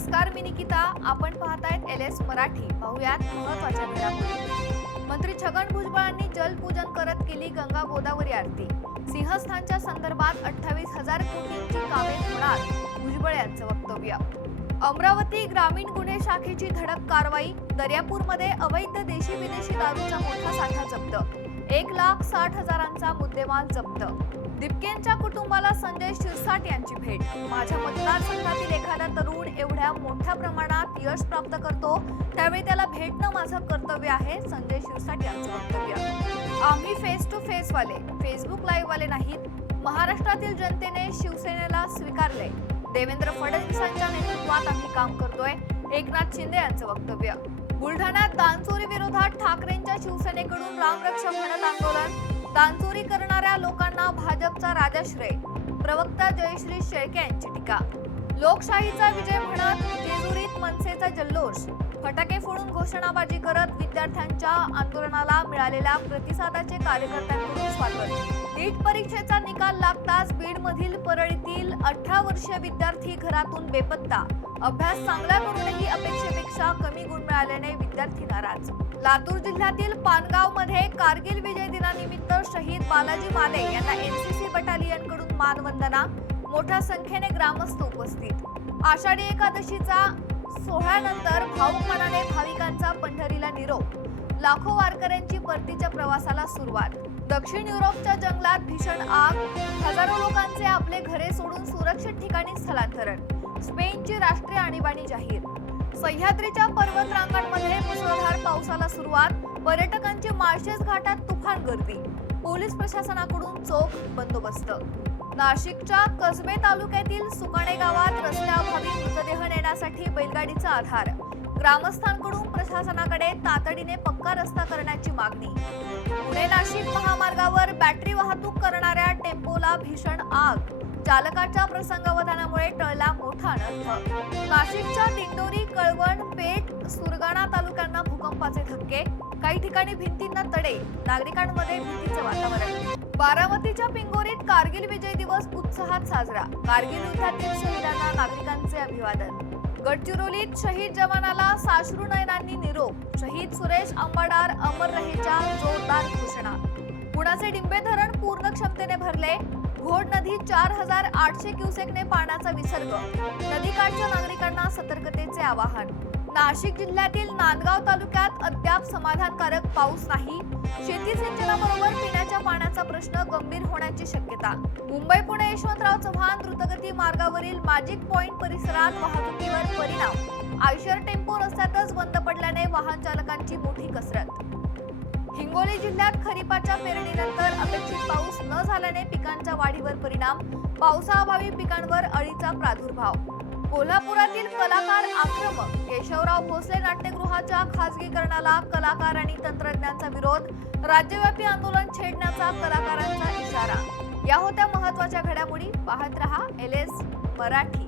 नमस्कार, मी निकिता. आपण पाहतायत LS मराठी. पाहुयात महत्त्वाच्या घडामोडी. मंत्री छगन भुजबळांनी जलपूजन करत केली गंगा गोदावरी आरती. सिंहस्थानच्या संदर्भात 28,000 कोटींची कामे होणार, भुजबळ यांचं वक्तव्य. अमरावती ग्रामीण गुन्हे शाखेची धडक कारवाई. दर्यापूरमध्ये अवैध देशी विदेशी दारूचा मोठा साठा जप्त. 1,60,000चा मुद्देमाल जप्त. दिपकेंच्या कुटुंबाला संजय शिरसाट यांची भेट. माझ्या मतदारसंघातील एखादा तरुण एवढ्या मोठ्या प्रमाणात यश प्राप्त करतो त्यावेळी त्याला भेटणं माझं कर्तव्य आहे, संजय शिरसाट यांचं वक्तव्य. आम्ही फेस टू फेस वाले, फेसबुक लाईव्ह वाले नाहीत. महाराष्ट्रातील जनतेने शिवसेनेला स्वीकारले. देवेंद्र फडणवीसांच्या नेतृत्वात आम्ही काम करतोय, एकनाथ शिंदे यांचं वक्तव्य. बुलढाण्यात दानचोरी विरोधात ठाकरेंच्या शिवसेनेकडून रामरक्षा म्हणत आंदोलन. दानचोरी करणाऱ्या लोकांना भाजपचा राजाश्रय. प्रवक्ता जयश्री शेळके यांची टीका. लोकशाहीचा विजय म्हणत जेजुरीत मनसेचा जल्लोष. फटाके फोडून घोषणाबाजी करत विद्यार्थ्यांच्या आंदोलनाला मिळालेल्या प्रतिसादाचे कार्यकर्त्यांकडून स्वागत. नीट परीक्षेचा निकाल लागताच बीडमधील परळीतील 18 वर्षीय विद्यार्थी घरातून बेपत्ता. अभ्यास चांगला करूनही अपेक्षेपेक्षा कमी गुण मिळाल्याने विद्यार्थी नाराज. लातूर जिल्ह्यातील पानगावमध्ये कारगिल विजय दिनानिमित्त शहीद बालाजी माले यांना NCC बटालियनकडून मानवंदना. मोठ्या संख्येने ग्रामस्थ उपस्थित. आषाढी एकादशीचा सोहळ्यानंतर भाऊक मनाने भाविकांचा पंढरीला निरोप. लाखो वारकऱ्यांची परतीच्या प्रवासाला सुरुवात. दक्षिण युरोपच्या जंगलात भीषण आग. हजारो लोकांचे आपले घरे सोडून सुरक्षित ठिकाणी स्थलांतरण. स्पेनची राष्ट्रीय आणीबाणी जाहीर. सह्याद्रीच्या पर्वत रांगांमध्ये मुसळधार पावसाला सुरुवात. पर्यटकांची माळशेज घाटात तुफान गर्दी. पोलीस प्रशासनाकडून चोख बंदोबस्त. नाशिकच्या कसबे तालुक्यातील सुकाणे गावात रस्त्याअभावी मृतदेह नेण्यासाठी बैलगाडीचा आधार. ग्रामस्थांकडून प्रशासनाकडे तातडीने पक्का रस्ता करण्याची मागणी. पुणे नाशिक महामार्गावर बॅटरी वाहतूक करणाऱ्या टेम्पोला भीषण आग. चालकाच्या प्रसंगावधानामुळे टळला मोठा अनर्थ. नाशिकच्या दिंडोरी, कळवण, पेठ, सुरगाणा तालुक्यांना भूकंपाचे धक्के. काही ठिकाणी भिंतींना तडे. नागरिकांमध्ये भीतीचे वातावरण. बारामतीच्या पिंगोरीत कारगिल विजय दिवस उत्साहात साजरा. कारगिल युद्धातील शहीदांना नागरिकांचे अभिवादन. गडचिरोलीत शहीद जवानाला साश्रू नयनांनी निरोप. शहीद सुरेश अंबाडार अमर रहेच्या जोरदार घोषणा. पुण्याचे डिंबे धरण पूर्ण क्षमतेने भरले. घोड नदीत 4,800 क्युसेकने पाण्याचा विसर्ग. नदीकाठच्या नागरिकांना सतर्कतेचे आवाहन. नाशिक जिल्ह्यातील नांदगाव तालुक्यात अद्याप समाधानकारक पाऊस नाही. शेती सिंचनाबरोबर पिण्याच्या पाण्याचा प्रश्न गंभीर होण्याची शक्यता. मुंबई पुणे यशवंतराव चव्हाण द्रुतगती मार्गावरील मॅजिक पॉइंट परिसरात वाहतुकीवर परिणाम. आयशर टेम्पो रस्त्यातच बंद पडल्याने वाहन चालकांची मोठी कसरत. हिंगोली जिल्ह्यात खरीपाच्या पेरणीनंतर अपेक्षित पाऊस न झाल्याने पिकांच्या वाढीवर परिणाम. पावसाअभावी पिकांवर अळीचा प्रादुर्भाव. कोल्हापुरातील कलाकार आक्रमक. केशवराव भोसले नाट्यगृहाच्या खासगीकरणाला कलाकार आणि तंत्रज्ञांचा विरोध. राज्यव्यापी आंदोलन छेडण्याचा कलाकारांचा इशारा. या होत्या महत्त्वाच्या घडामोडी. पाहत रहा LS मराठी.